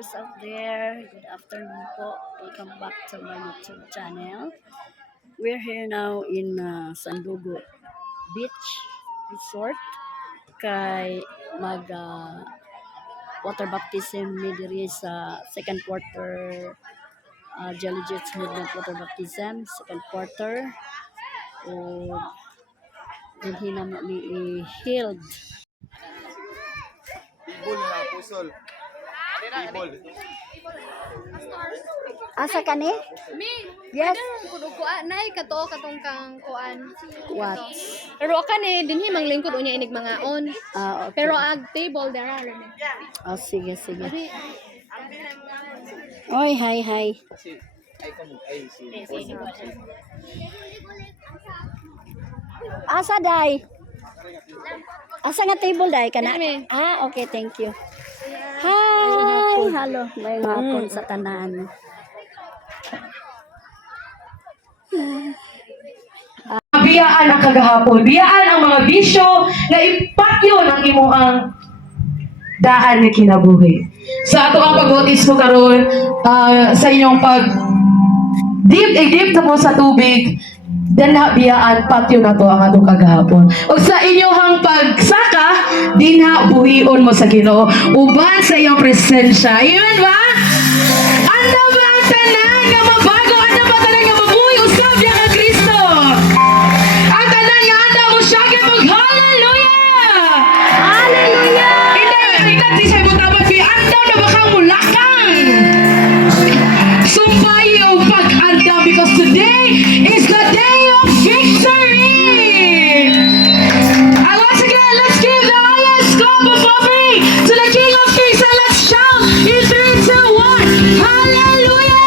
viewers out there. Good afternoon po. Welcome back to my YouTube channel. We're here now in Sandugo Beach Resort. Kay mag water baptism ni diri sa second quarter Jolly Jets Movement water baptism second quarter. O din hinamo ni healed. Ibol na pusol. Ibol. Asa ka ni? Me, Yes. kuno kuan nay kato katong kang kuan. What? Pero ka ni dinhi manglingkod unya inig mga on. Okay. Pero ag table dara rin. Oh, sige. Abi Oy, hi. Asa day? Asa nga table day kana? Dili. Okay, thank you. Hi, hello. May hapon sa tanan. Biyaan ang kagahapon. Biyaan ang mga bisyo na ipatyo ng imuang daan na kinabuhi. Sa ato ang pag-bautismo karon sa inyong deep na po sa tubig, dinha biyaan patyo na to ang atong kagahapon. O sa inyong pagsaka, dinha buhion mo sa Ginoo uban sa iyong presensya. Amen ba? Ano ba ang tanan nga mabago? Ano ba tanan nga mabuhi usab niya ka Kristo? Ang tanan nga anda mo siya mag hallelujah! Hallelujah! Hindi siya mo tapat anda na baka mulakang. Sumpay yung pag-anda because today is the day of victory! And once again, let's give the highest clap of offering to the King of Kings and let's shout in 3, 2, 1, hallelujah!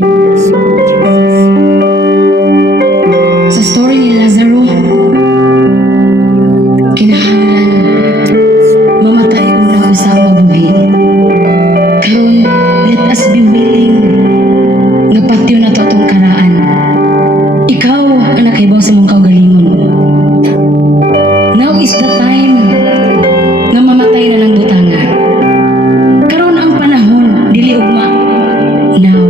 Yes, Lord Jesus. Sa story ni Lazaro, kinahanglan mamatay una usa mabuhi. Karon, let us be willing nga patyo na to atong karaan. Ikaw ang nakaibaw sa mong kaugalingon. Now is the time nga mamatay na ng butanga. Karon ang panahon, dili ugma. Now.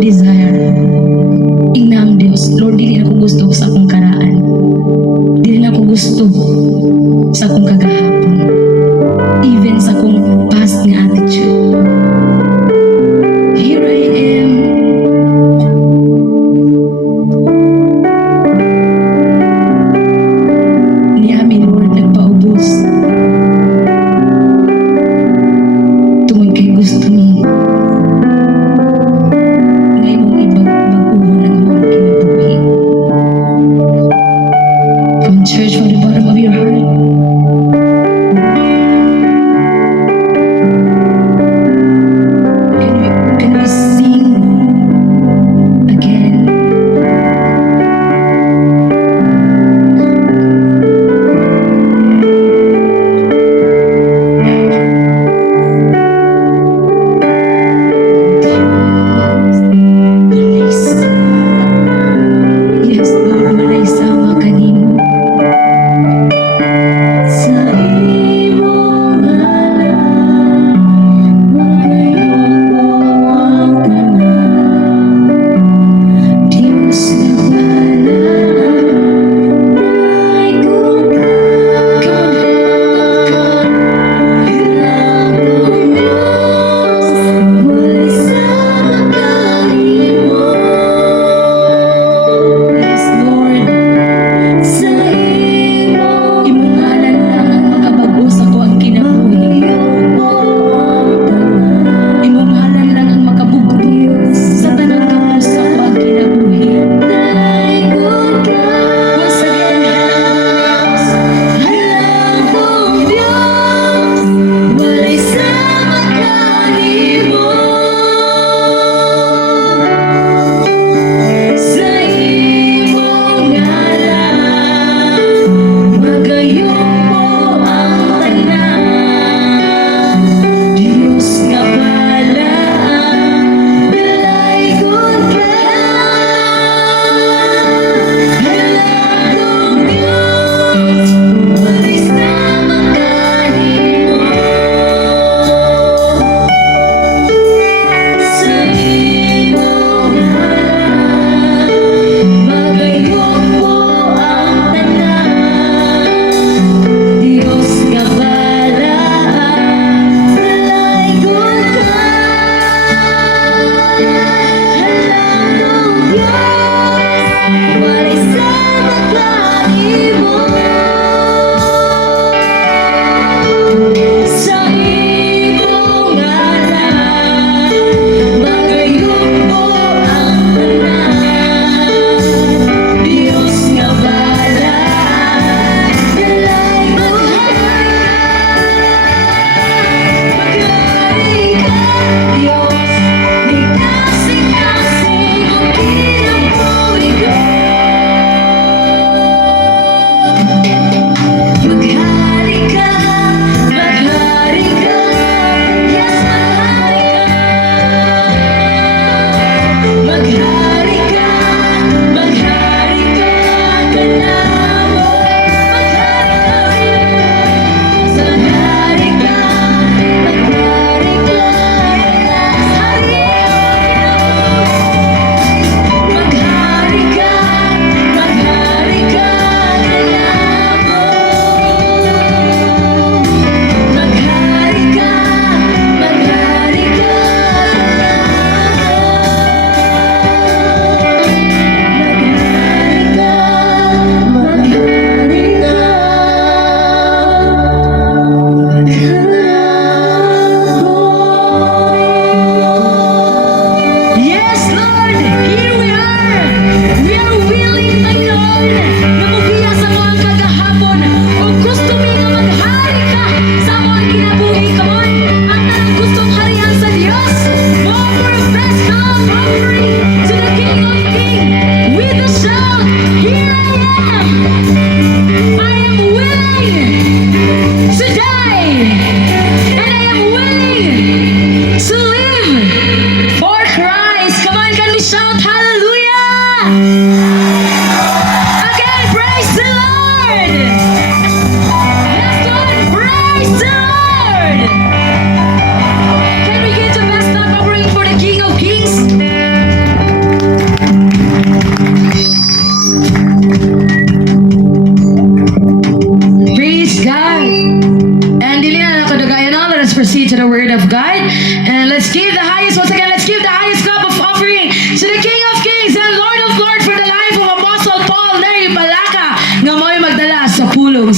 desire. Inang Dios, Lord, dili na ko gusto sa akong karaan. Dili na ko gusto sa akong kagahapon. Even sa akong past nga attitude. Here I am. Ni amin, Lord, nagpaubos. Tungod kay gusto mo. Ngayon mong ibag-baguhan ang mga kinabuhi. From church, from the bottom of your heart,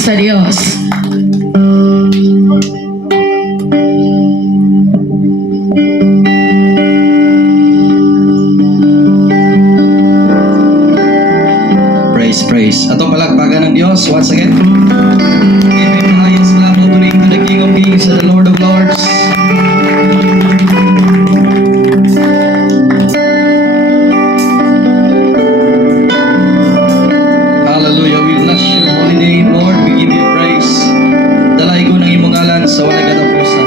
sa Dios. Praise. Atong palakpakan ng Diyos once again. Give Him the highest clap offering to the King of Kings and the Lord of Lords. Hallelujah. We bless your holy name, Lord. We give you praise. Dalay ko ng imong ngalan sa walay katapusan.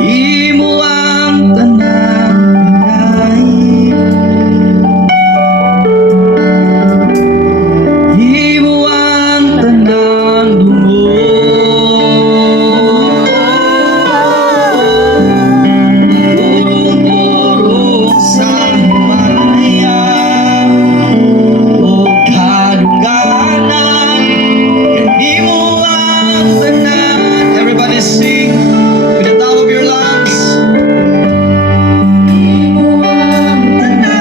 Imo ang tanan Imo ang tanang lumuhod. Purong-purong sa himaya o kadungganan. Imo ang tanan. Everybody sing with the top of your lungs. Imo ang tanan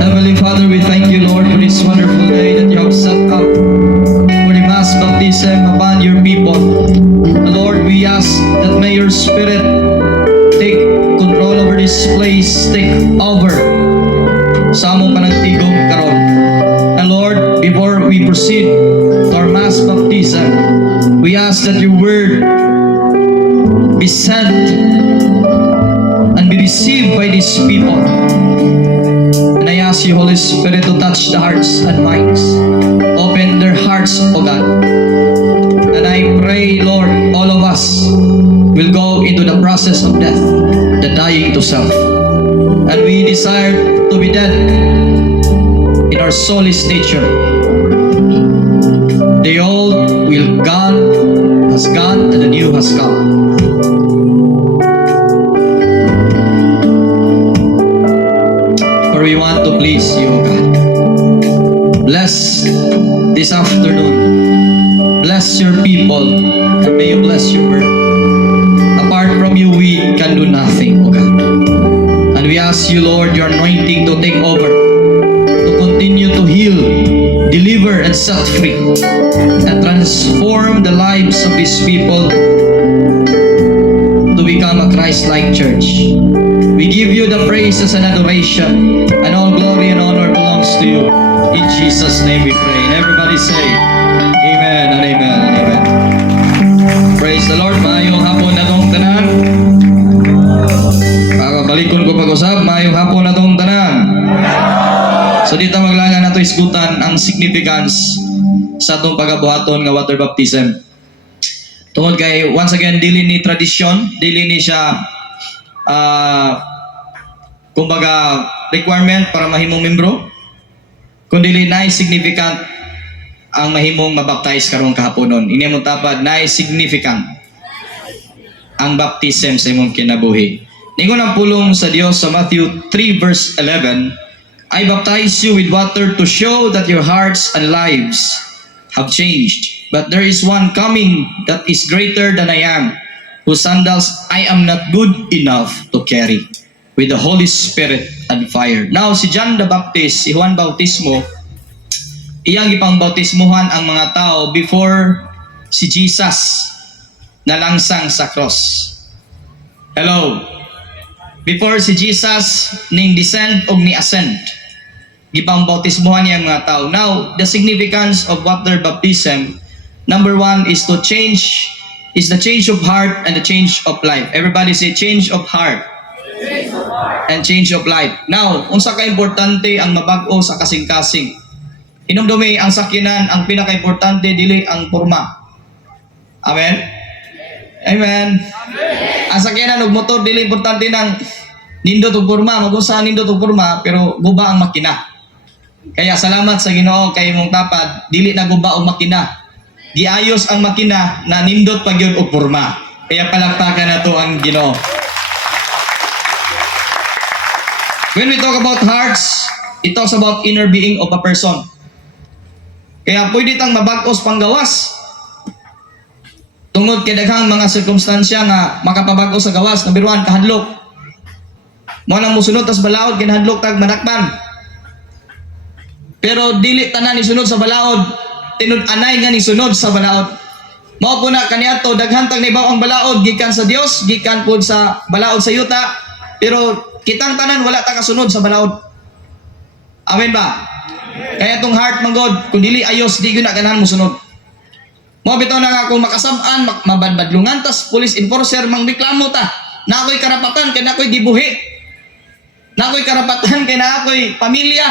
Heavenly Father, we thank you, Lord, for this wonderful day that you have set up for the mass baptism upon your people. Lord, we ask that may your Spirit take control over this place, take over sa among panagtigom karon. And Lord, before we proceed to our mass baptism, we ask that your word be sent and be received by these people. And I ask you, Holy Spirit, to touch the hearts and minds. Open their hearts, O God. And I pray, Lord, all of us will go into the process of death, the dying to self. And we desire to be dead in our soulless nature. The old will gone, has gone, and the new has come. For we want to please you, O God. Bless this afternoon. Bless your people, and may you bless your word. Apart from you, we can do nothing, O God. And we ask you, Lord, your anointing to take over, to continue to heal, deliver, and set free, and transform the lives of these people to become a Christ-like church. We give you the praises and adoration, and all glory and honor belongs to you. In Jesus' name we pray. And everybody say, Amen and Amen and Amen. Praise the Lord. Maayong hapon na tong tanan. Balikon ko pag-usap, maayong hapon na tong tanan. So dito maglangan nato isgutan ang significance sa atong pagabuhaton nga water baptism. Tungod kay once again dili ni tradisyon, dili ni siya kumbaga requirement para mahimong membro, kundi na significant ang mahimong mabaptize karong kahaponon. Ini mo tapad na significant ang baptism sa imong kinabuhi. Ningon ang pulong sa Dios sa Matthew 3 verse 11, I baptize you with water to show that your hearts and lives have changed. But there is one coming that is greater than I am, whose sandals I am not good enough to carry, with the Holy Spirit and fire. Now, si John the Baptist, si Juan Bautismo, iyang ipangbautismuhan ang mga tao before si Jesus nalangsang sa cross. Hello? Before si Jesus ning descend o ni ascend, ipangbautismuhan niya ang mga tao. Now, the significance of water baptism, number one is to change, is the change of heart and the change of life. Everybody say change of heart. And change of life. Now, unsa ka importante ang mabag-o sa kasing-kasing? Hinumdumi ang sakyanan, ang pinaka-importante dili ang porma. Amen? Amen. Ang sakyanan og motor dili importante nang nindot og porma, magunsa nindot og porma pero guba ang makina. Kaya salamat sa Ginoo kay mong tapad dili na guba og makina. Giayos ang makina na nindot pa gyud og porma. Kaya palakpakan nato ang Ginoo. When we talk about hearts, it talks about inner being of a person. Kaya pwede tang mabag-os panggawas. Tungod kay daghang mga sirkumstansya nga makapabag-os sa gawas. Number 1, kahadlok. Mo nang musunod tas balaod kinahadlok tag manakpan. Pero dili tanan ni sunod sa balaod, tinud-anay nga ni sunod sa balaod. Mao po na kaniadto daghan tag naibaw ang balaod gikan sa Dios, gikan pud sa balaod sa yuta, pero kitang tanan wala ta kasunod sa balaod. Amen ba? Kaya tong heart manggod, kung dili ayos di gyud na ganahan mo sunod. Mo bitaw na nga kung makasab-an, mabadbadlungan tas police enforcer mangreklamo ta. Na ako'y karapatan kay na ako'y gibuhi. Na ako'y karapatan kay na ako'y pamilya.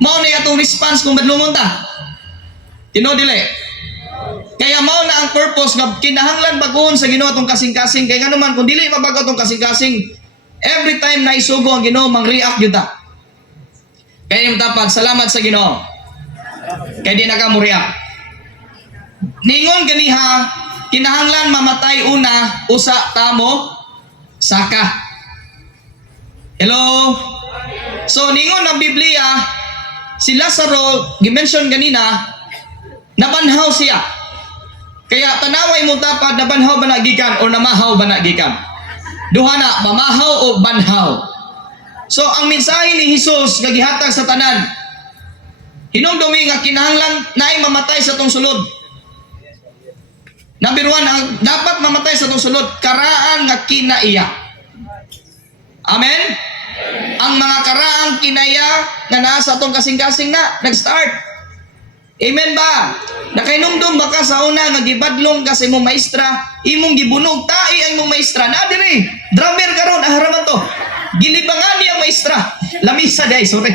Mao na atong response kung badlungon ta. Tino dili. Kaya mao na ang purpose nga kinahanglan bag-on sa Ginoo tong kasing-kasing kay ngano man kung dili mabag-o tong kasing-kasing, every time na isugo ang Ginoo mang-react gyud ta. Kaya yung tapag salamat sa Ginoo. Kay di na ka mo-react. Ningon ganiha, kinahanglan mamatay una usa tamo saka. Hello? So ningon ang Biblia, si Lazaro, gimension ganina, nabanhaw siya. Kaya tanaway mo tapad, nabanhaw ba nagikan o namahaw ba nagikan? Duha na, mamahaw o banhaw. So ang mensahe ni Jesus nga gihatag sa tanan, hinumdumi nga kinahanglan naay mamatay sa tong sulod. Number 1, ang dapat mamatay sa tong sulod, karaan nga kinaiya. Amen? Ang mga karaang kinaya nga naa sa atong kasing-kasing na nag-start. Amen ba? Nakainumdum ba ka sa una nga gibadlong ka sa imong maestra, imong gibunog tai ang imong maestra na diri. Drummer karon aharaman to. Gilibangan niya ang maestra. Lamisa day, sorry.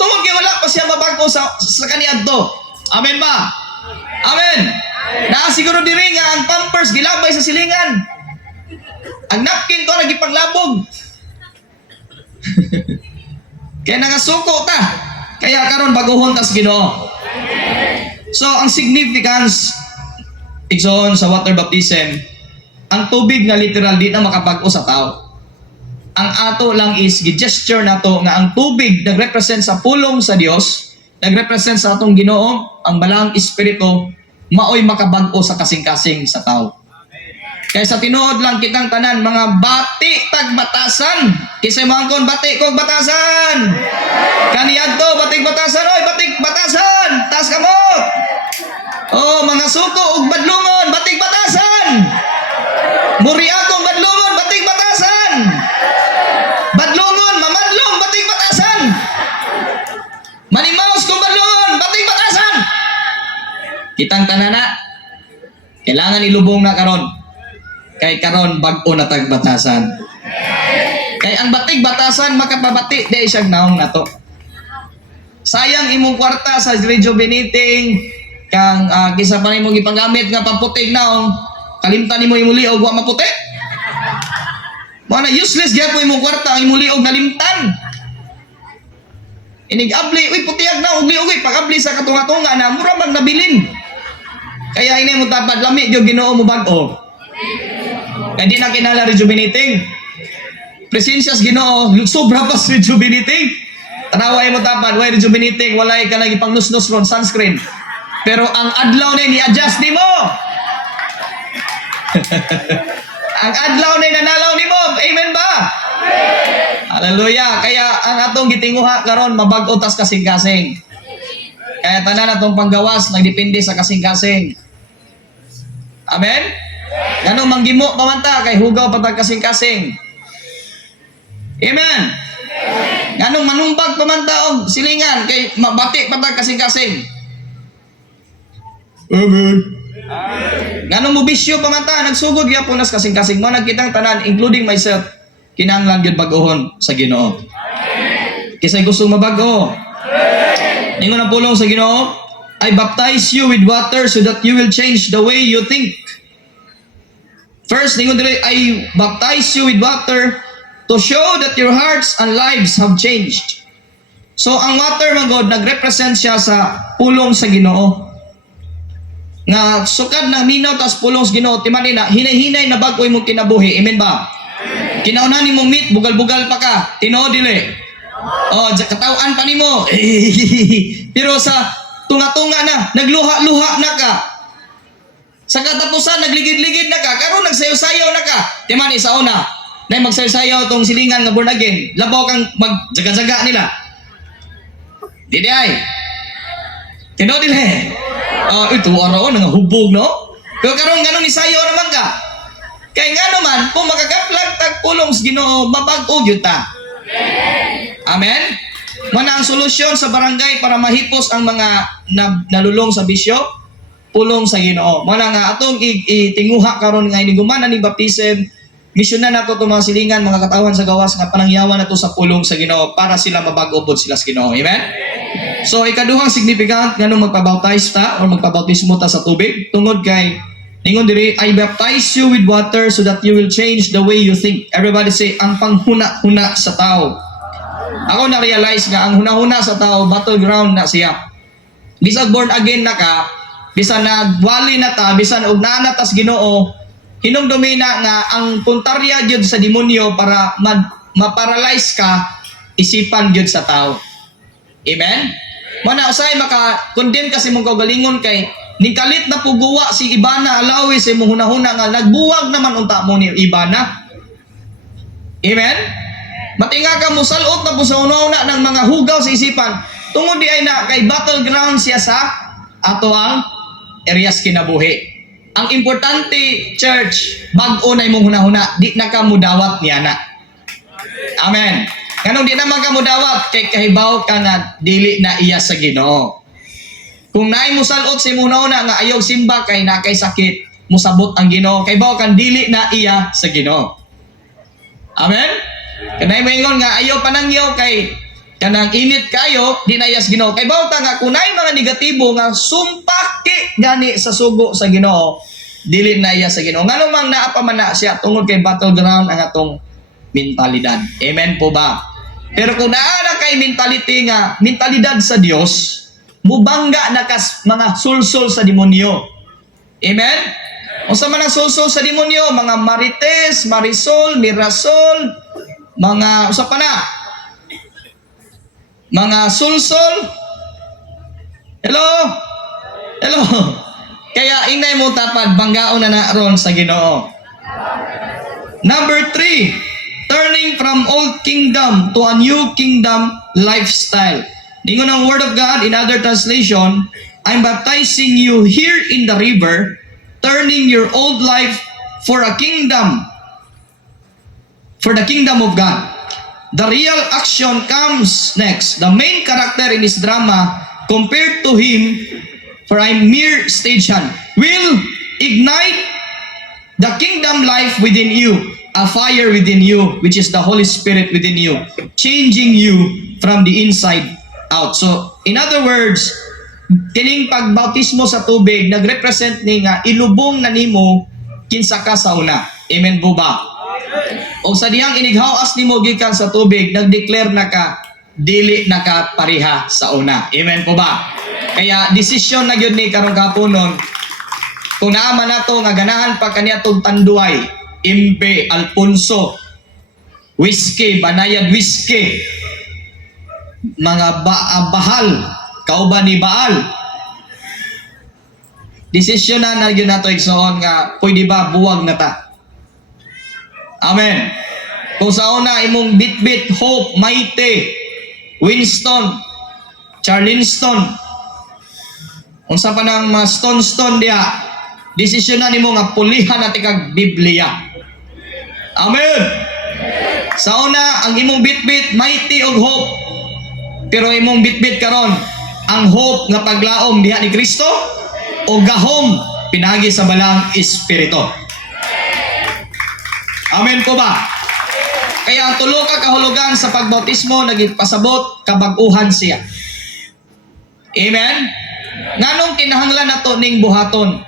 Tungod kay wala pa siya mabag-o sa kaniadto. Amen ba? Amen. Na siguro diri nga ang pampers gilabay sa silingan. Ang napkin to nagipanglabog. Kaya nangasuko ta. Kaya karon baguhon tas Ginoo. So ang significance igsoon sa water baptism, ang tubig nga literal di na makapag-o sa tao. Ang ato lang is gi-gesture nato nga ang tubig nagrepresent sa pulong sa Dios, nagrepresent sa atong Ginoo, ang balang espiritu maoy makabag-o sa kasing-kasing sa tao. Kaya sa tinuod lang kitang tanan mga bati tag batasan. Kisay mangkon bati kog batasan. Kaniyadto batik batasan oy batik batasan. Tas kamot. Oh mga suko ug badlungon batik batasan. Muriya kong badlungon batik batasan. Badlungon mamadlong batik batasan. Manimaos kong badlungon batik batasan. Kitang tanana. Kailangan ilubong na karon. Kay karon bag-o na tag batasan. Kay ang batig batasan makapabati dai siya naong nato. Sayang imong kwarta sa rejuvenating kang kisa pa nimo gipanggamit nga pamputig naong kalimtan nimo imong liog wa maputi. Mo na useless gyapon imong kwarta ang imong liog nalimtan. Inig-abli, uy putiyag na og liog uy pag-abli sa katunga-tunga na mura mag nabilin. Kaya ini mo tapad lami gyud Ginoo mo bag-o. Hindi na kinala rejuvenating. Presensyas Ginoo, sobra pa sa rejuvenating. Tanaway mo tapad, why rejuvenating? Walay ka lagi pang nus-nus from sunscreen. Pero ang adlaw na ni-adjust ni mo. Ang adlaw na nanalaw ni mo. Amen ba? Hallelujah. Kaya ang atong gitinguha karon mabag-o tas kasing-kasing. Kaya tanan atong panggawas nagdepende sa kasing-kasing. Amen? Ganong manggimo pamanta kay hugaw patag kasing-kasing. Amen. Ganong manumbag pamanta og silingan kay mabati patag kasing-kasing. Amen. Ganong mobisyo pamanta nagsugod gyapon nas kasing-kasing mo nagkitang tanan including myself kinahanglan gyud bag-ohon sa Ginoo. Kisay gusto mabag-o. Ningon ang pulong sa Ginoo, I baptize you with water so that you will change the way you think. First, ningon dili, I baptize you with water to show that your hearts and lives have changed. So ang water magod nagrepresent siya sa pulong sa Ginoo. Nga sukad na minaw tas pulong sa Ginoo timani na hinay-hinay na bag-o imong kinabuhi. Amen ba? Kinaunan nimong meat, bugal-bugal pa ka. Tinuod dili. Oh, katawan pa nimo. Pero sa tunga-tunga na, nagluha-luha na ka. Sa katapusan, nagligid-ligid na ka. Karon nagsayaw-sayaw na ka. Timan sa una, na magsayaw-sayaw tong silingan nga born again. Labaw kang magjaga-jaga nila. Didi ay. Tino dili. Ito araw nga hubog no. Pero karon ganon ni sayaw naman ka. Kay nga naman, kung makakaplag tagpulong sa Ginoo, mabag-o gyud ta. Amen. Mana ang solusyon sa barangay para mahipos ang mga nalulong sa bisyo? Pulong sa Ginoo. Mana nga atong itinguha karon nga iniguman ni baptism, misyonan nato to mga silingan, mga katawan sa gawas nga panangyawan nato sa pulong sa Ginoo para sila mabag-o pod sila sa Ginoo. Amen. So ikaduhang significant nganong magpabaptize ta o magpabautismo ta sa tubig tungod kay ningon diri, I baptize you with water so that you will change the way you think. Everybody say, ang panghuna-huna sa tao. Ako na-realize nga ang huna-huna sa tao, battleground na siya. Bisag born again na ka, bisan nagwali na ta, bisan og naa na tas Ginoo, hinumdumi na nga ang puntarya gyud sa demonyo para ma-paralyze ka isipan gyud sa tao. Amen. Mana usay maka-condemn kasi mong kaugalingon kay ningkalit na puguwa si Ibana alawi sa imong hunahuna nga nagbuwag naman unta mo ni Ibana. Amen. Matinga ka mo salot na po sa una-una ng mga hugaw sa isipan. Tungod di ay na kay battleground siya sa ato ang areas kinabuhi. Ang importante, church, bag-o na imong hunahuna, di na ka mudawat niya na. Amen. Kanong di naman ka mudawat, kay kahibaw ka nga dili na iya sa Ginoo. Kung naay mo salot sa imong hunahuna nga ayaw simba kay na kay sakit, musabot ang Ginoo, kahibaw kang dili na iya sa Ginoo. Amen. Kanay moingon nga ayaw panangyaw kay kanang init kayo di na iya sa Ginoo. Kahibaw ta nga kung naay mga negatibo nga sumpaki gani sa sugo sa Ginoo, dili na iya sa Ginoo. Ngano mang naa pa man na siya tungod kay battleground ang atong mentalidad. Amen po ba? Pero kung naa na kay mentalidad sa Dios, mubangga na kas mga sulsol sa demonyo. Amen? O sa mga sulsol sa demonyo, mga marites, marisol, mirasol, mga usa pa na. Mga sulsol. Hello? Hello? Kaya ingay mo tapad, banggaon na ron sa Ginoo. Number 3, turning from old kingdom to a new kingdom lifestyle. Ningon ang Word of God in other translation, I'm baptizing you here in the river, turning your old life for a kingdom, for the kingdom of God. The real action comes next. The main character in this drama, compared to him, for I'm mere stagehand, will ignite the kingdom life within you, a fire within you, which is the Holy Spirit within you, changing you from the inside out. So, in other words, kining pagbautismo sa tubig, nagrepresent ni nga ilubong na nimo kinsa ka sa una. Amen po ba? O sa diyang inighawas nimo gikan sa tubig, nagdeclare na ka, dili na ka pareha sa una. Amen po ba? Kaya, desisyon na yun ni karong kapunon, kung naaman nato nga ganahan pa kaniya tong tanduay, Imbe, Alfonso, whiskey, banayad whiskey, mga bahal, kauban ni Baal. Desisyon na yun nato igsoon nga, pwede ba buwag na ta? Amen. Kung sa una, imong Bitbit, Hope, Maite, Winston, Charlinston, kung sa pa ng mga stone diya, desisyon na nimo nga pulihan natin kag Biblia. Amen. Sa una, ang imong Bitbit, Mighty og Hope. Pero imong Bitbit karon, ang hope nga paglaom diha ni Kristo o gahom pinagi sa balang Espiritu. Amen po ba? Kaya ang tulo ka kahulugan sa pagbautismo nagipasabot kabag-uhan siya. Amen? Nganong kinahanglan nato ning buhaton?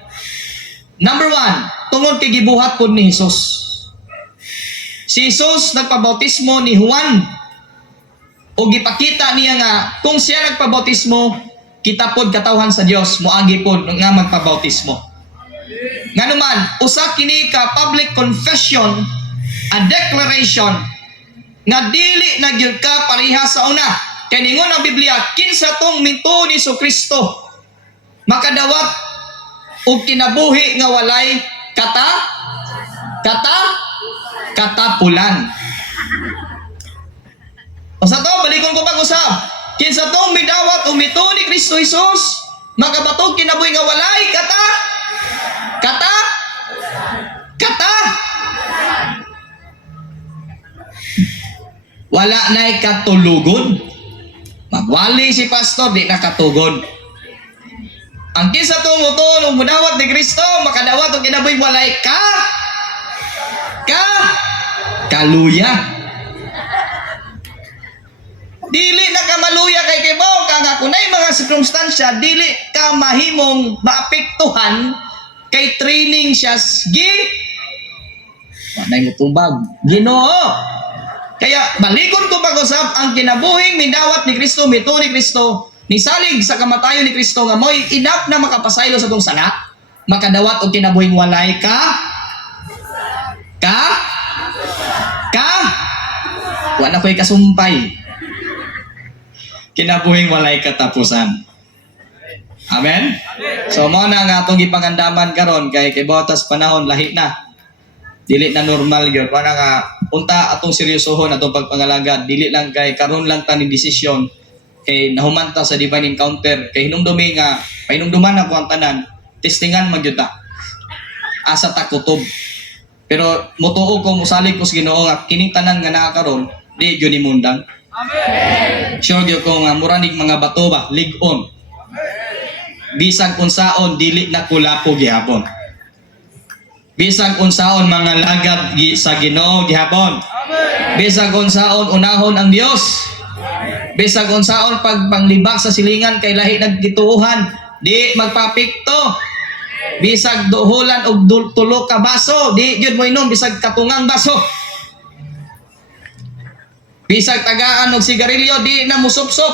Number 1, tungod kay gibuhat pud ni Hesus. Si Jesus nagpabautismo ni Juan. o gipakita niya nga kung siya nagpabautismo, kita pod katawhan sa Dios moagi pod nga magpabautismo. Nganuman, usa kini ka public confession, a declaration nga dili na gyud ka pareha sa una. Kay ningon ang Biblia, kinsa tong mintuon ni Kristo makadawat og kinabuhi nga walay katapulan. O sa to, balikon ko pag-usap. Kinsa tong midawat o mituon ni Kristo Jesus, makabatog kinabuhi nga walay wala na'y katulugon. Magwali si pastor, di na katugod. Ang kinsa tong mutuon o mudawat ni Kristo, makadawat o kinabuhi walay kaluya. Dili na ka maluya kay kibaw ka nga kunay mga sirkumstansya, dili ka mahimong maapektuhan kay training siya wanay mo tumbag Ginoo. Kaya balikon ko pag-usap ang kinabuhing midawat ni Kristo, mito ni Kristo, nisalig sa kamatayon ni Kristo nga mo'y enough na makapasaylo sa tong sala, makadawat og kinabuhing walay wala ko'y kasumpay. Kinabuhing walay katapusan. Amen? So mo na nga atong gipangandaman karon kay botas panahon lahi na. Dili na normal gyud. Para nga unta atong seryosohon atong pagpangalagad, dili lang kay karon lang ta ni desisyon kay nahumanta sa divine encounter kay hinumdumi nga pahinumduman ako ang tanan, testingan man gyud ta. Asa ta kutob. Pero motuo ko mosalig ko sa Ginoo nga kining tanan nga naa karon di gyud imundang. Amen. Sure gyud ko nga muranig mga bato ba lig-on. Bisag unsaon dili na kulapo gihapon. Bisag unsaon mga lagad sa Ginoo gihapon. Amen. Bisag unsaon unahon ang Dios. Amen. Bisag unsaon pagpanglibak sa silingan kay lahi nagkituuhan, di magpapikto. Bisag duhulan og tulo ka baso, di gyud mo inom bisag katungang baso. Bisag tagaan og sigarilyo, di na musupsop.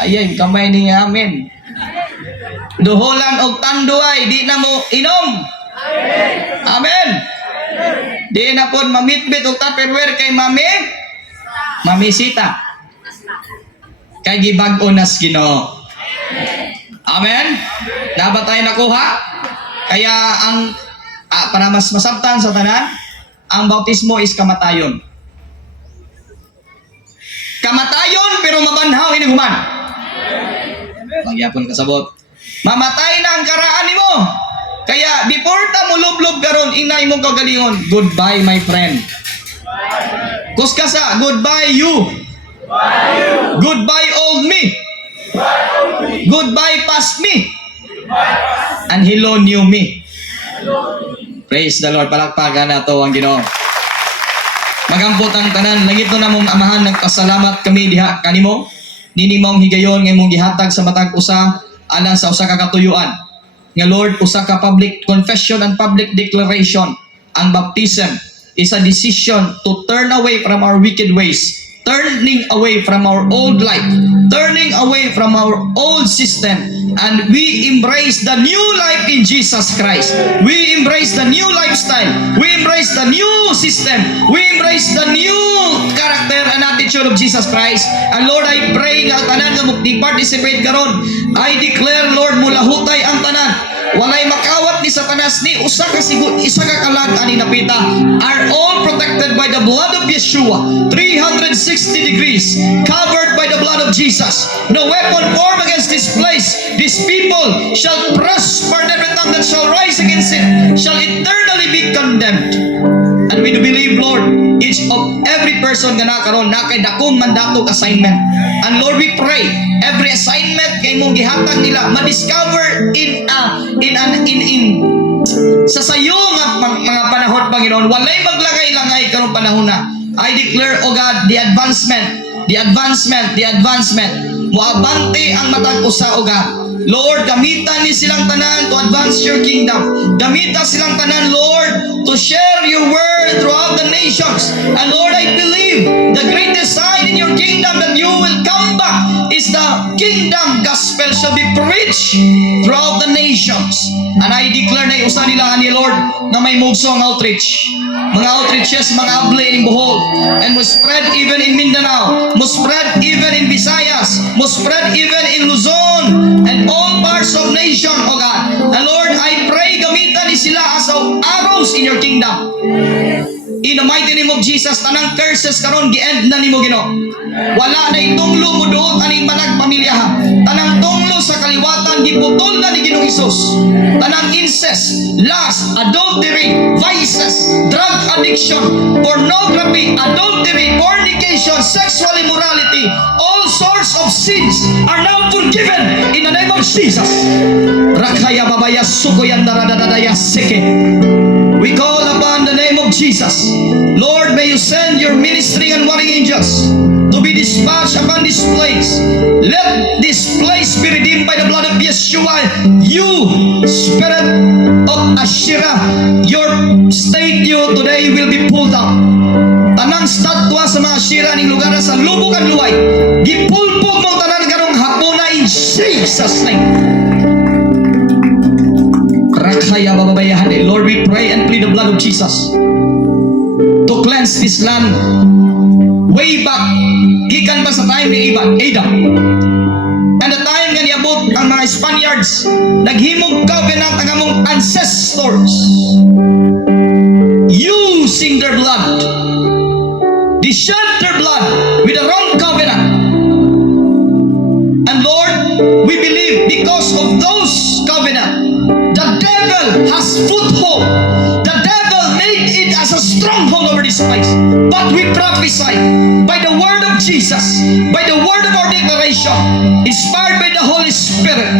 Ayay kamay ni amen. Duhulan og tanduay, di na mo inom. Amen. Di na pod mamitbit og tupperware kay mamisita. Kay gibag-o nas Ginoo. Amen. Nabatay nakuha. Kaya ang para mas masabtan sa tanan, ang bautismo is kamatayon. Kamatayon pero mabanhaw ini human. Magyapon kasabot. Mamatay na ang karaan nimo. Kaya before ta mo lublob karon ina imong kagalingon, goodbye my friend. Kuska sa goodbye you. Goodbye old me. Goodbye past me. And hello new me. Praise the Lord. Palakpakan nato ang Ginoo. Magampot ang tanan, langit na mong amahan, nagpasalamat kami diha kanimo. Nini mong higayon nga mong gihatag sa matag usa alang sa usa ka katuyuan. Nga Lord, usa ka public confession and public declaration. Ang baptism is a decision to turn away from our wicked ways, turning away from our old life, turning away from our old system, and we embrace the new life in Jesus Christ. We embrace the new lifestyle. We embrace the new system. We embrace the new character and attitude of Jesus Christ. And Lord, I pray nga tanan nga mag-participate karon. I declare, Lord, mulahutay ang tanan. Walay makawat ni Satanas ni isa ka kalag ani napita are all protected by the blood of Yeshua, 360 degrees covered by the blood of Jesus. No weapon formed against this place, these people shall prosper, and every tongue that shall rise against it shall eternally be condemned. And we do believe, Lord, each of every person nga nakaroon na kay dakong mandatog assignment. And Lord, we pray every assignment kay mong gihatag nila ma-discover sa sayo nga mga panahon, Panginoon, walay maglagay-langay karong panahon na. I declare, O God, the advancement. Muabante ang matag usa, O God. Lord, gamitan ni silang tanan to advance your kingdom. Gamitan silang tanan, Lord, to share your word throughout the nations. And Lord, I believe the greatest sign in your kingdom that you will come back is the kingdom gospel shall be preached throughout the nations. And I declare na usa nila ni Lord na may mugso ang outreach. Mga outreaches, mga able in Bohol, and must spread even in Mindanao, must spread even in Visayas, must spread even in Luzon, and all parts of nation, O God. And Lord, I pray gamitan ni sila as arrows in your kingdom. In the mighty name of Jesus, tanang curses karon gi-end na nimo Ginoo. Wala na itunglo mo doon aning manag pamilyaha. Tanang tunglo sa kaliwatan giputol na ni Ginoong Hesus. Tanang incest, lust, adultery, vices, drug addiction, pornography, adultery, fornication, sexual immorality, all sorts of sins are now forgiven in the name of Jesus. Rakaya babaya sukoyan daradadaya seke. We call upon the name of Jesus. Lord, may you send your ministering and warring angels to be dispatched upon this place. Let this place be redeemed by the blood of Yeshua. You, spirit of Asherah, your statue today will be pulled out. Tanang statwa sa mga Asherah ning lugar sa lubog ang luway. Gipulpog mo tanan karong hapuna in Jesus' name. Rakaya bababayahan. Lord, we pray and plead the blood of Jesus to cleanse this land way back gikan pa sa time ni Adam. And the time nga niabot ang mga Spaniards, naghimog covenant ang among ancestors using their blood. They shed their blood with the wrong covenant. And Lord, we believe because of those covenant, the devil has foothold. The devil made it as a stronghold over this place. But we prophesy by the word of Jesus, by the word of our declaration, inspired by the Holy Spirit,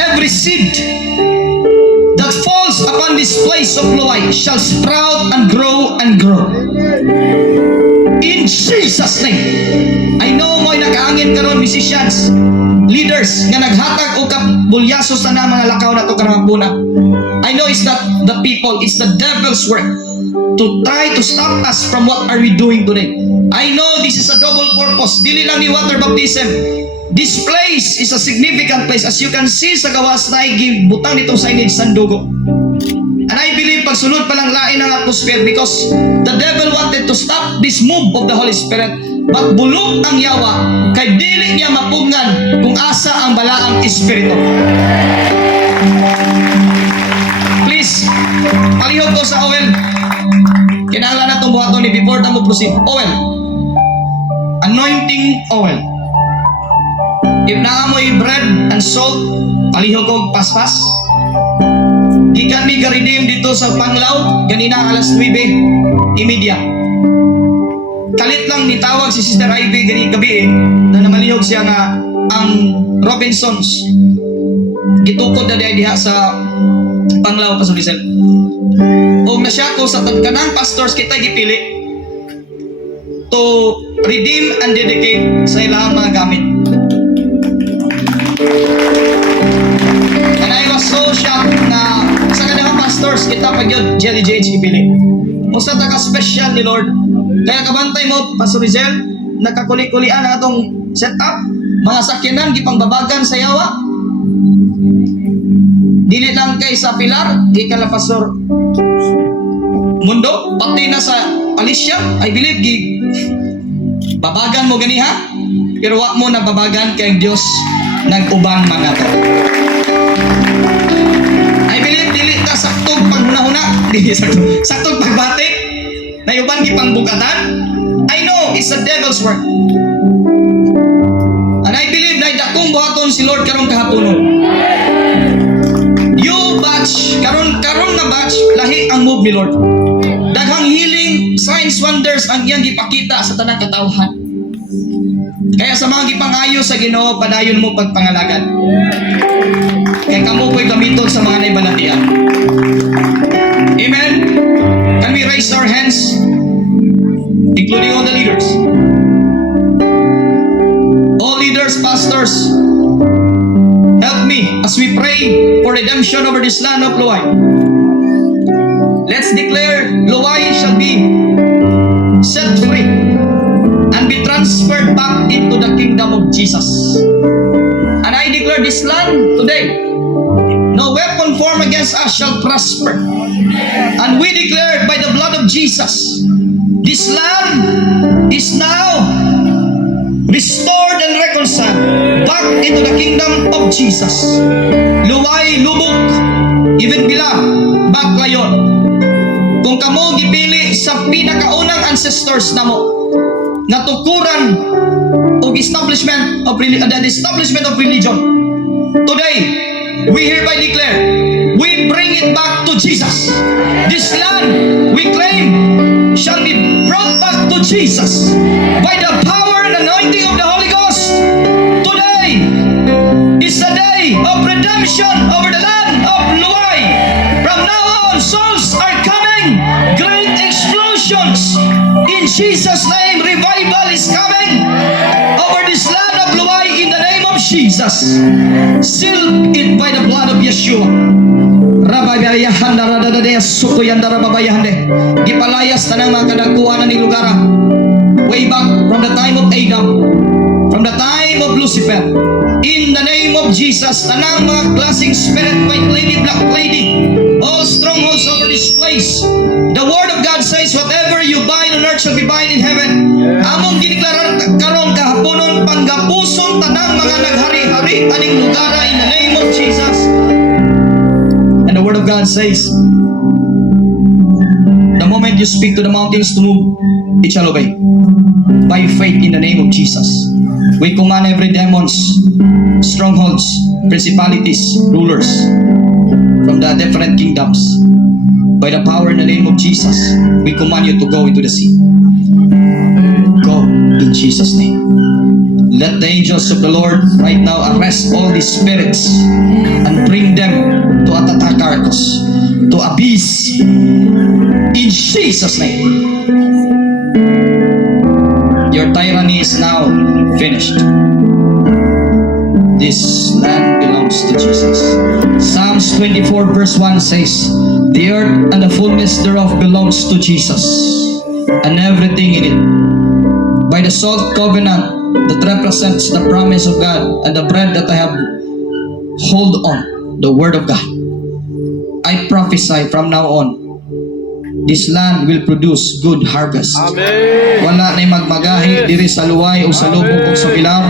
every seed that falls upon this place of Loay shall sprout and grow and grow. In Jesus' name. I know mo'y nakaangin karon musicians, leaders nga naghatag og kabulyasos na mga lakaw na to karong hapuna. I know it's not the people, it's the devil's work to try to stop us from what are we doing today. I know this is a double purpose. Dili lang ni water baptism. This place is a significant place. As you can see sa gawas na gibutang nitong signage Sandugo. And I believe pagsunod pa lang lain ang atmosphere because the devil wanted to stop this move of the Holy Spirit. But bulok ang yawa kay dili niya mapungan kung asa ang balaang espiritu. Please, palihog ko sa oil. Kinahanglan na itong buhaton ni before na mo proceed. Oil. Anointing oil. If naamoy bread and salt, palihog ko paspas. Gikan mi ka-redeem dito sa Panglao, ganina alas 9:30. Kalit lang nitawag si Sister Ivy gani gabi na namalihog siya nga ang Robinsons gitukod na diha sa Panglao Pastor Rizal. Og na siya ko sa kanang pastors kita gipili to redeem and dedicate sa ilang mga gamit. And I was so shocked na sa kanang pastors kita pag yun GLGH gipili. Musta ta ka special ni Lord. Kaya kabantay mo, Pastor Rizal, nakakuli-kulian na itong setup, mga sakyanan, gipangbabagan sa yawa. Dili lang kay sa Pilar, di ka na Pastor Mundo, pati na sa Alicia, I believe, babagan mo ganiha, pero wak mo na babagan kay Diyos nag-ubang mga to. I believe, dili ka saktong paghuna-huna, saktong pagbati, na yuban gipang bugatan. I know it's the devil's work. And I believe na dakong buhaton si Lord karong kahapon. You batch, karon na batch, lahi ang move ni Lord. Daghang healing, signs, wonders ang iyang gipakita sa tanang katawhan. Kaya sa mga gipangayo sa Ginoo, padayon mo pagpangalagan. Kaya kamo ko'y gamiton sa mga naibalatian. Amen. Can we raise our hands, including all the leaders? All leaders, pastors, as we pray for redemption over this land of Luay. Let's declare Luay shall be set free and be transferred back into the kingdom of Jesus. And I declare this land today, no weapon formed against us shall prosper. And we declare by the blood of Jesus, this land is now restored and reconciled back into the kingdom of Jesus. Luway, lubok, even bila, Baclayon. Kung kamo gipili sa pinakaunang ancestors namo, nga tukuran o establishment of religion, today, we hereby declare, we bring it back to Jesus. This land, we claim, shall be brought back to Jesus by the power and anointing of the Holy Ghost. Today is the day of redemption over the land of Luay. From now on, souls are coming. Great explosions. In Jesus' name, revival is coming over this land of Luay in the name of Jesus. Seal it by the blood of Yeshua. Rabayahan daradadaya sukuyan darababayahande. Gipalayas tanang mga kadagkuan ng lugar. Way back from the time of Adam, from the time of Lucifer. In the name of Jesus, tanang mga klaseng spirit, white lady, black lady, all strongholds over this place. The word of God says, whatever you bind on earth shall be bound in heaven. Among giniklara karon kahaponon panggapusong tanang mga naghari-hari aning lugar in the name of Jesus. And the word of God says, the moment you speak to the mountains to move, it shall obey. By faith in the name of Jesus, we command every demons, strongholds, principalities, rulers from the different kingdoms. By the power in the name of Jesus, we command you to go into the sea. Go in Jesus' name. Let the angels of the Lord right now arrest all these spirits and bring them to Atatakarkos, to abyss. In Jesus' name. Your tyranny is now finished. This land belongs to Jesus. Psalms 24 verse 1 says, the earth and the fullness thereof belongs to Jesus, and everything in it. By the salt covenant that represents the promise of God, and the bread that I have hold on, the word of God, I prophesy from now on, this land will produce good harvest. Amen. Wala na'y magmagahi diri sa luway o sa lubog o sa bilaw.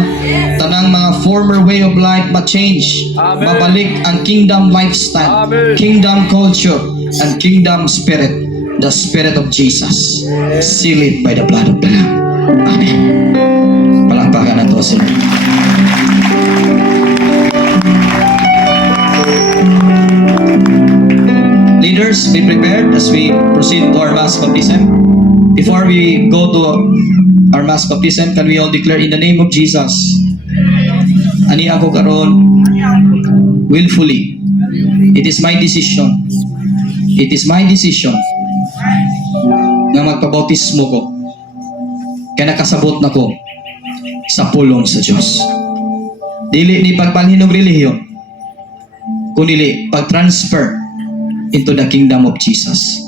Tanang mga former way of life ma-change. Amen. Mabalik ang kingdom lifestyle, Amen. kingdom culture, and kingdom spirit, the spirit of Jesus. Seal it by the blood of the Lamb. Amen. Palakpakan nato sila. Leaders, be prepared as we proceed to our mass baptism. Before we go to our mass baptism, can we all declare in the name of Jesus? Ani ako karon willfully. It is my decision. It is my decision na magpabautismo ko. Kaya nakasabot na ko sa pulong sa Diyos. Dili ni pagbalhin og relihiyon, kundi pag-transfer into the kingdom of Jesus,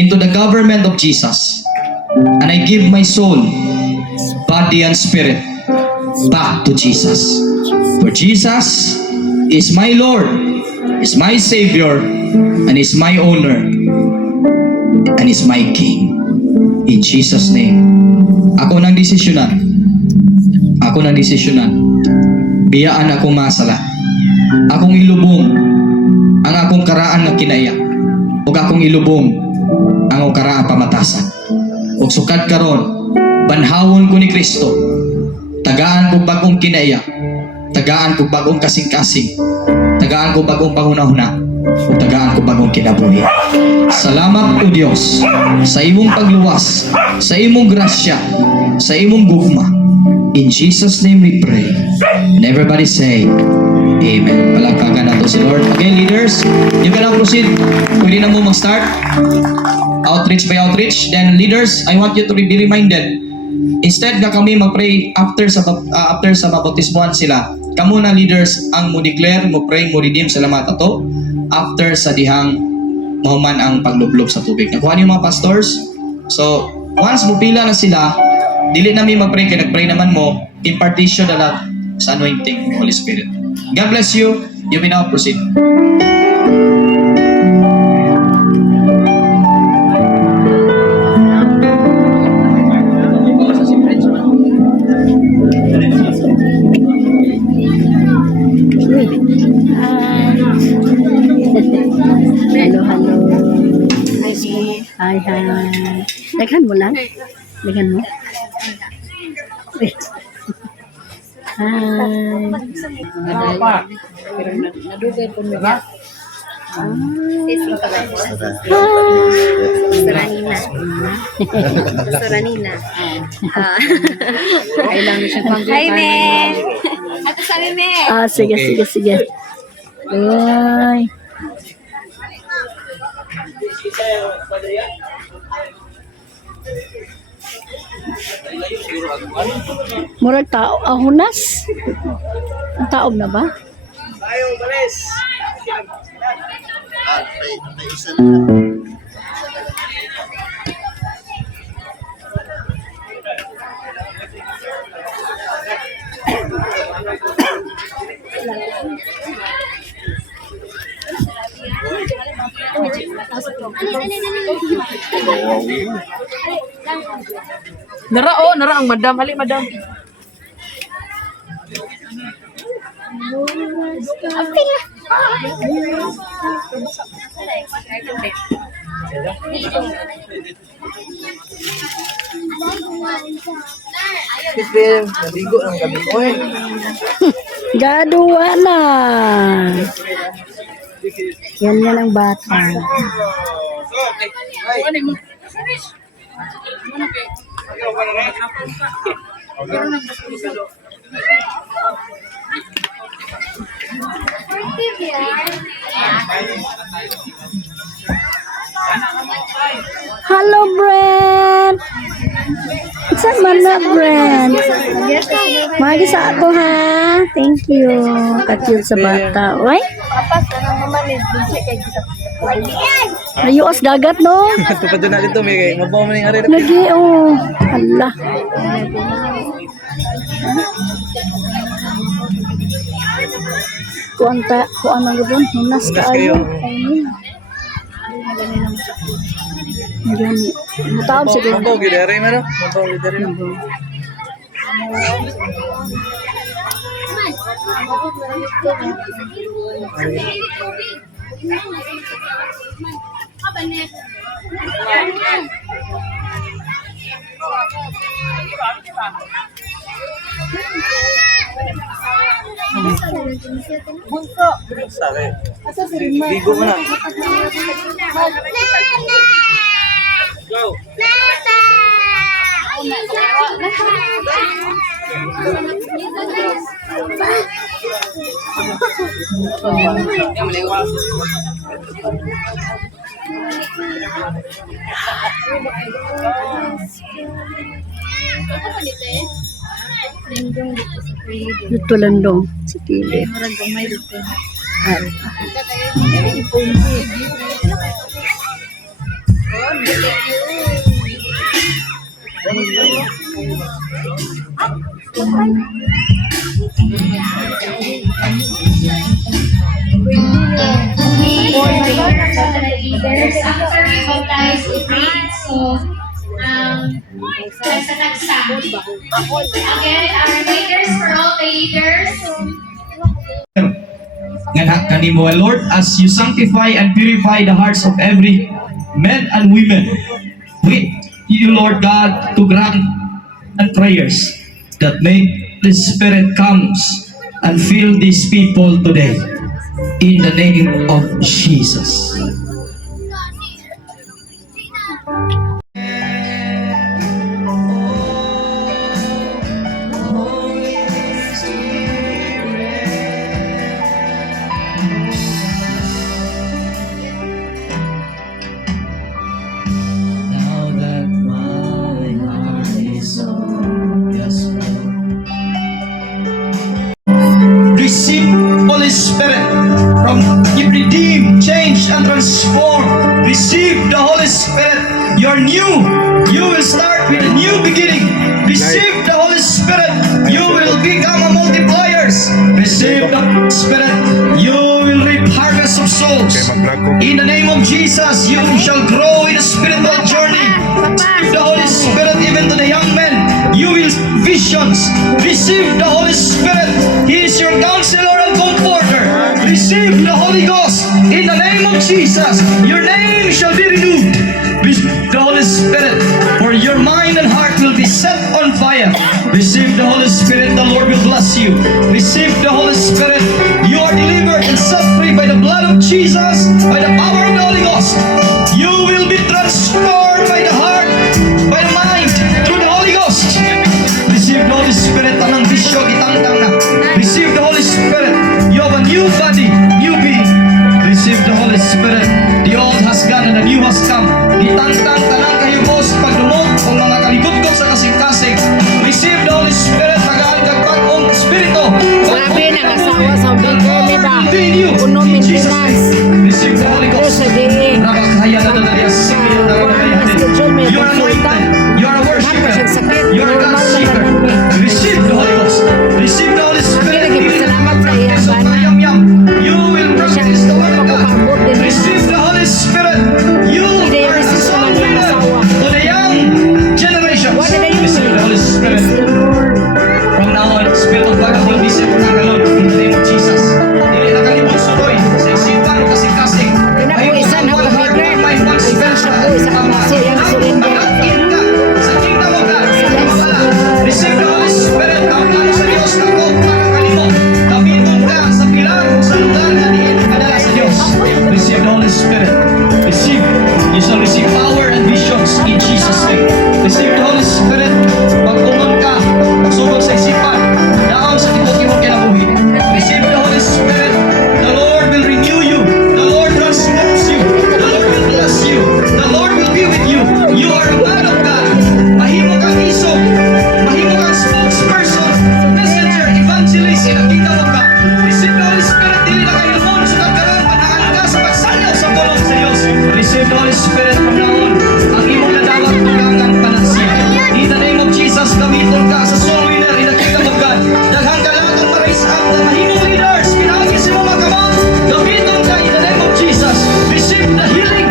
into the government of Jesus. And I give my soul, body and spirit back to Jesus. For Jesus is my Lord, is my Savior, and is my owner, and is my King. In Jesus' name. Ako nang desisyonan. Ako nang desisyonan. Biyaan akong masala. Akong ilubong ang akong karaan nga kinaiya. Ug akong ilubong ang akong karaan pamatasan. Ug sukad karon, banhawon ko ni Kristo. Tagaan ko bagong kinaiya. Tagaan ko bagong kasing-kasing. Tagaan ko bagong panghuna-huna. Ug tagaan ko bagong kinabuhi. Salamat o Dios sa imong pagluwas, sa imong grasya, sa imong gugma. In Jesus' name we pray. And everybody say, Amen. Palakpakan nato si Lord. Okay, leaders, you can now proceed. Pwede na mo mag-start. Outreach by outreach. Then leaders, I want you to be reminded. Instead na kami mag-pray after sa baptismuhan sila, kamo na leaders ang mo declare, mo pray, mo redeem sa lamat ato after sa dihang mahuman ang paglublob sa tubig. Nakuha niyo mga pastors? So, once mupila na sila, dili na mi mag-pray, kaya nag-pray naman mo, impartition na lang sa anointing ng Holy Spirit. God bless you. You may now proceed. Hello, hello. Hi, hi. Daghan mo lang. Daghan mo. Hi. Nadugay po niya. Soranina. Soranina. Kailangan siya pang Hi, me. Ato sabi, me. Sige, sige, sige. Ay. Murag tao, ahunas. Ang taob na ba? Nara ang madam. Hali, madam. Film, naligo ng gabi. Oy, Gaduwa na. Yan yan ang bata. Hello, Brent. Saan man na, Brent? Magi sa ako, ha? Thank you. Katil sa bata. Uy? Ayos dagat, no? tupad na dito, may mabaw man yung ari. Lagi, oh. Hala. Kuan ang gudon. Hunas kayo. Gani. Mutaob siguro. Mabaw gid ari man. Mabaw gid ari. Sabi. Ligo mo na. Go. Dito lang dong. Si Pili. Ay. Leaders after we baptize the grade. So, sa tagsa. Again, our leaders for all the leaders. Nga kanimo, Lord, as you sanctify and purify the hearts of every men and women, with you, Lord God, to grant and prayers that make the Spirit comes and fill these people today. In the name of Jesus. Now that my heart is on, yes, Lord. transformed. Receive the Holy Spirit. You're new. You will start with a new beginning. Receive the Holy Spirit. You will become a multipliers. Receive the Holy Spirit. You will reap harvest of souls. In the name of Jesus, you shall grow in a spiritual journey. Receive the Holy Spirit even to the young men. You will visions. Receive the Holy Spirit. He is your counselor and comforter. Receive the Holy Ghost. In the name of Jesus, your name shall be renewed. Receive the Holy Spirit, for your mind and heart will be set on fire. Receive the Holy Spirit, the Lord will bless you. Receive the Holy Spirit. You are delivered and set free by the blood of Jesus, by the power of the Holy Ghost. You will be transformed by the heart, by the mind, through the Holy Ghost. Receive the Holy Spirit. Tanang bisyo, itangtang na. Receive the Holy Spirit. You have a new body, new being. Receive the Holy Spirit. The old has gone and the new has come. Itangtang tanang kahimos pagdumog kung mga kalibot sa kasing-kasing. Receive the Holy Spirit. Tagaan kagpag-ong Espiritu. Grabe, nag-asawa sa Bicol, diba? Puno Jesus' maintenance. name. Receive the Holy Ghost. Sa diin. Rabakahaya na dadaya sa sige na dadaya. You are anointed. You are a worshiper. You are a God seeker. Receive the Holy Ghost. Receive the Holy Spirit. Salamat sa iya, So, bana. yam-yam. You will practice the word of God. Receive the Holy Spirit. You are a soul winner to the young generation. Receive the Holy Spirit. From now on, Spirit of God will be set on ang galon in the name of Jesus. Dili na kalibot suloy sa isipan o kasing-kasing. Ay mo Isa na ang kami, heart girl. of my one Ibang spirit. siya po, isa ka maso, yung surrender. Pag-akin ka sa kingdom of God. Mawala. Receive the Holy Spirit. Ang plano sa Diyos na kung makakalimot. Kapiton ka sa pilar o sa lugar na diin padala sa Diyos. Receive the Holy Spirit. Receive. You shall receive power and visions in Jesus' name. Receive the Holy Spirit. Pag-umon ka, pagsubok sa isipan, daon sa tibok-tibok kinabuhi. Receive the Holy Spirit. The Lord will renew you. The Lord transforms you. The Lord will bless you. The Lord will be with you. You are a man of God. Mahimo kang isog. Mahimo kang spokesperson, messenger, evangelist in the kingdom of God. Receive the Holy Spirit. Dili na kayo mo sa kagkaroon. Panaan ka sa pagsanyaw sa pulong sa Diyos. Receive the Holy Spirit from now on. Ang imong nadawat tugangan panansiya. In the name of Jesus, gamiton ka sa soul winner in the kingdom of God. Daghang kalatong ma-raise up na mahimong leaders. Pinagi si mga kamang. Gamiton ka in the name of Jesus. Receive the healing.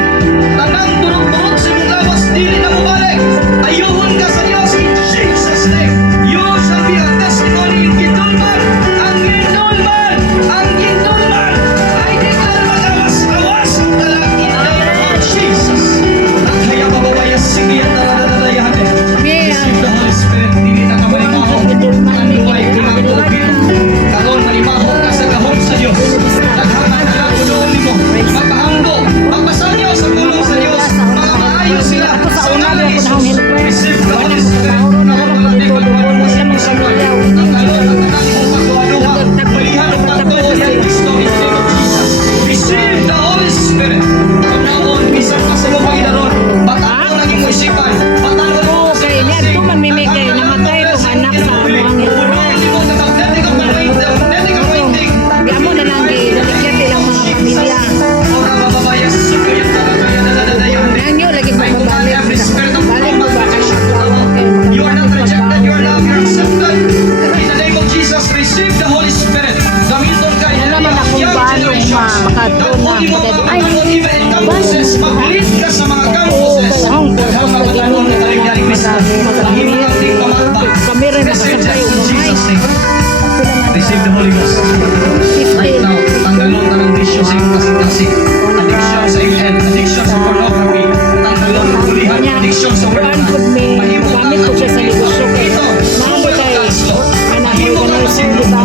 Tanang durog-durog sa imong lawas. Dili na mo balik. Ayuhon ka sa Diyos in Jesus' name. You shall be a testimony in Gindulman. Ang Gindulman. Ang Gindulman. Ay declare magawas-awas ang talang in the name of Jesus. At kaya mababayas sige at taradadayahan. Receive the Holy Spirit. Dili na ka malimahong. Ang luway pinag-upin. Karon malimahong ka sa gahom sa Diyos. Naghangan na lang uloon mo. Magpahambo. Magpasanyaw sa kulong sa Diyos. Mga maayos sila. Sa ngalan ni Jesus. Receive the Holy Spirit. Ang kalon ang kanang pagkuhanuha. Pulihan ang pagtuon ng Kristo in the name of Jesus. Receive the Holy Spirit. From now on, bisan pa sa iyong Panginoon. Batangon ang iyong isipan. Batangon mo sa Okay, niya, ito man may kay namatay itong anak sa buhangin. Gamo na lang daligyan nilang mga pamilya. Nanyo lagi pagbabalik. Balik mo ba kayo? You are not rejected, you are loved, you are accepted. In the name of Jesus, receive the Holy Spirit. Gamiton ka in the naman akong young baano, generation. makadron na, Ay, even in campuses, mag-lead ka sa mga campuses. Daghang mga tanong na taligyan ni Kristo. Mahimong ang ting pamatbag. Kami rin Message nakasabay in umay. Jesus' name. Receive the Holy Ghost. Right now, tanggalon ka ng bisyo sa iyong kasing-kasing. Addiction sa iyong head, addiction sa pornography. Tanggalon ng kulihan, addiction sa word. Mahimong Gamit ko siya sa negosyo kay ito. Mamo kay anak Mahimong ka organizer masino. kita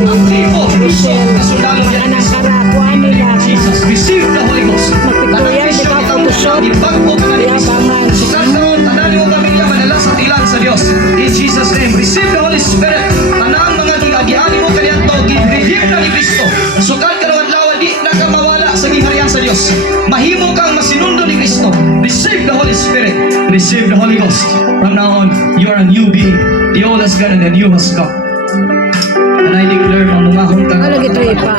Ang tribo, Michelle, kasundalo yan. anak karakuan nila. Jesus, receive the Holy Ghost. Magpictorial, di ba, Photoshop? Ibago ka na ni Cristo. Yabangan. Sukat karon, tanan mo pamilya manala sa tilang sa Dios. In Jesus' name, receive the Holy Spirit. Tanang mga giagiani mo kaniadto, gihim na ni Cristo. Sukat karon adlaw di na ka mawala sa giharian sa Dios. Mahimo kang masinundo ni Cristo. Receive the Holy Spirit. Receive the Holy Ghost. From now on, you are a new being. The old has gone and the new has come. And I declare mamungahon ka. Ano gito ipa?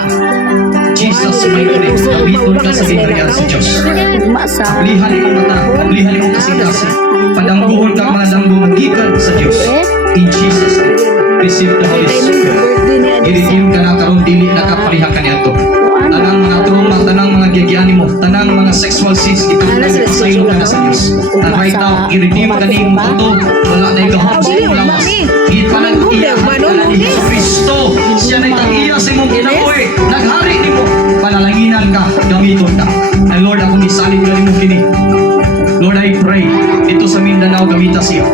Jesus, may name. Gamiton ka sa ginagawa sa Diyos. Ugma sa Kablihan imong mata, kablihan imong kasing-kasi. Padangguhon ka mga danggo magikan sa Diyos. In Jesus' name, receive the Holy Spirit. I-redeem ka na karon dili na kapalihan ka niadto. Tanang mga trauma, tanang mga gigiani mo, tanang mga sexual sins, ipagpasaylo ka na sa Diyos. And right now, i-redeem ka ni mong ito, wala na ikahapon mo lawas. Ipanag-iya ka na ni Jesus Cristo. Siya na itang-iya sa imong kinabuhi. Naghari ni mo, panalanginan ka, gamiton ka. And Lord, ako nisalin ka rin mo kini. Lord, I pray, dito sa Mindanao, gamita siya.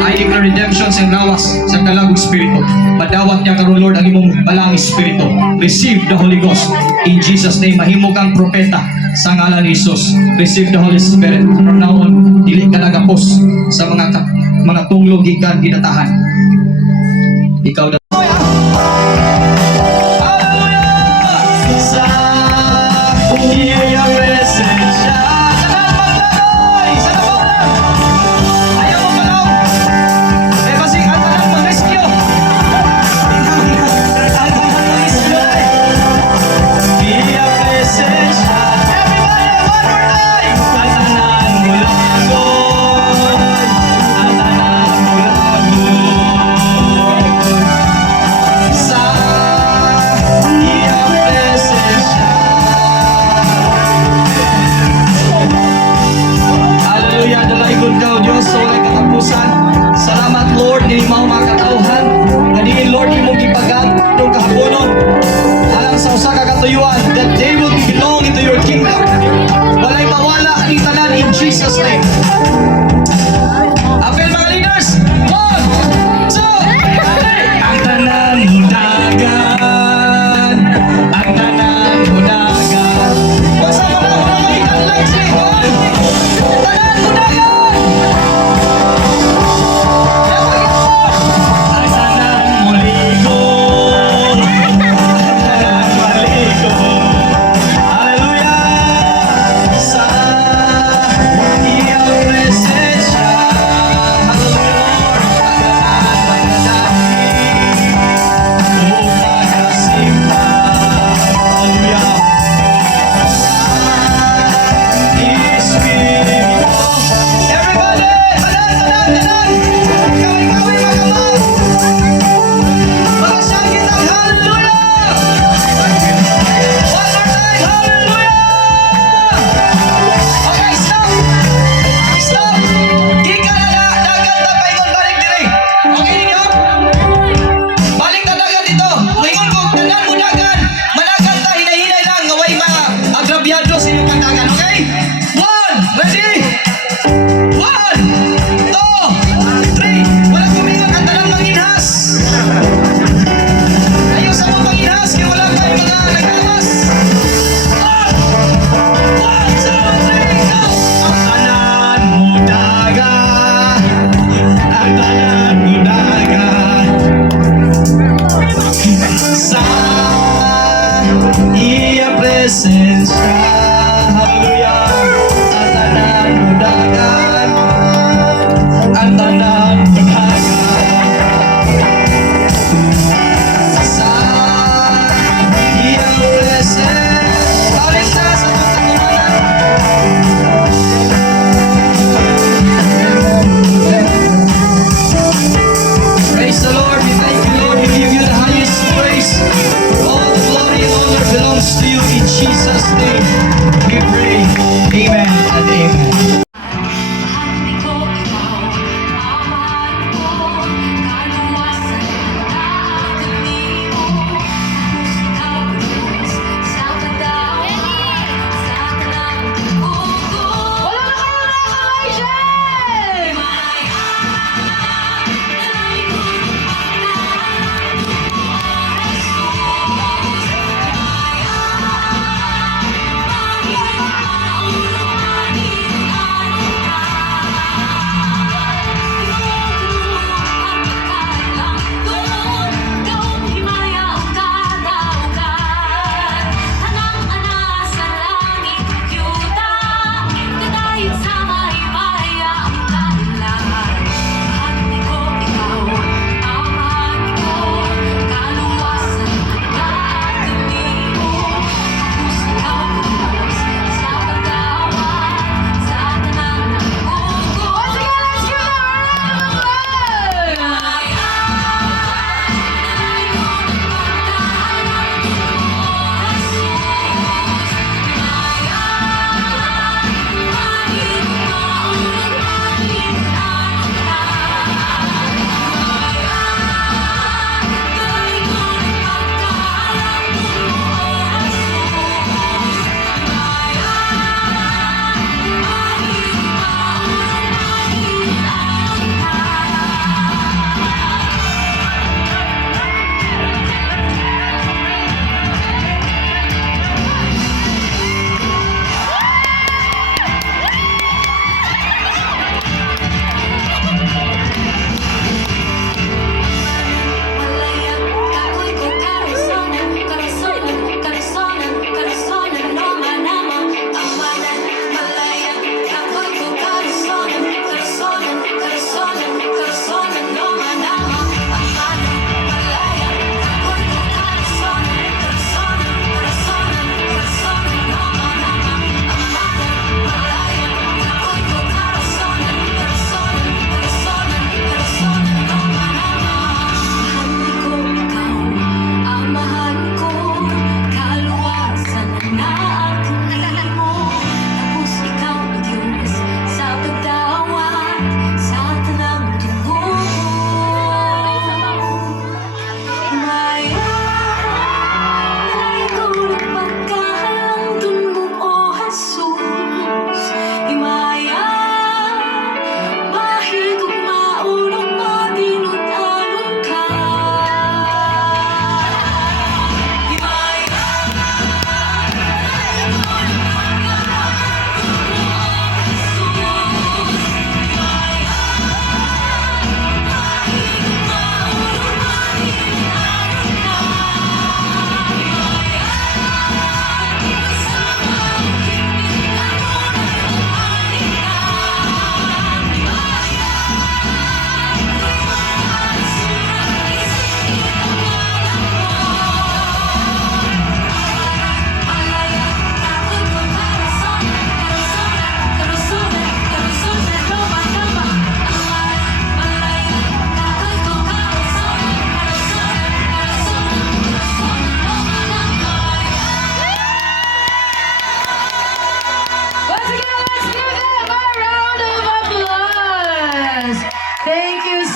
I declare redemption sa lawas sa kalagong spirito. Madawat niya karon Lord ang imong balang espiritu. Receive the Holy Ghost. In Jesus' name, mahimo kang propeta sa ngalan ni Jesus. Receive the Holy Spirit. From now on, dili ka nagapos sa mga tunglog gikan ginatahan. Ikaw na. Salamat Lord, dili mao mga katawhan. Kani Lord imong gipagat yung kahaponon. Alang sa usa ka katuyuan that they will belong into your kingdom. Walay mawala aning tanan in Jesus name. Apel mga leaders. 1, 2, 3. Ang tanan mudagan. Ang tanan mudagan. Wasa mo na wala magikan lights ni. Tanan mudagan.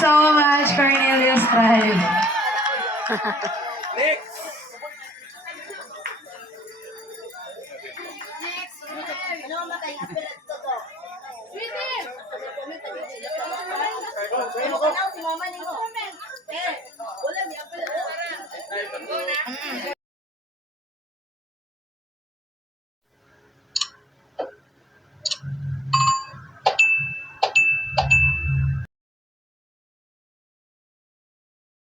so much, Cornelius Tribe. Sweetie!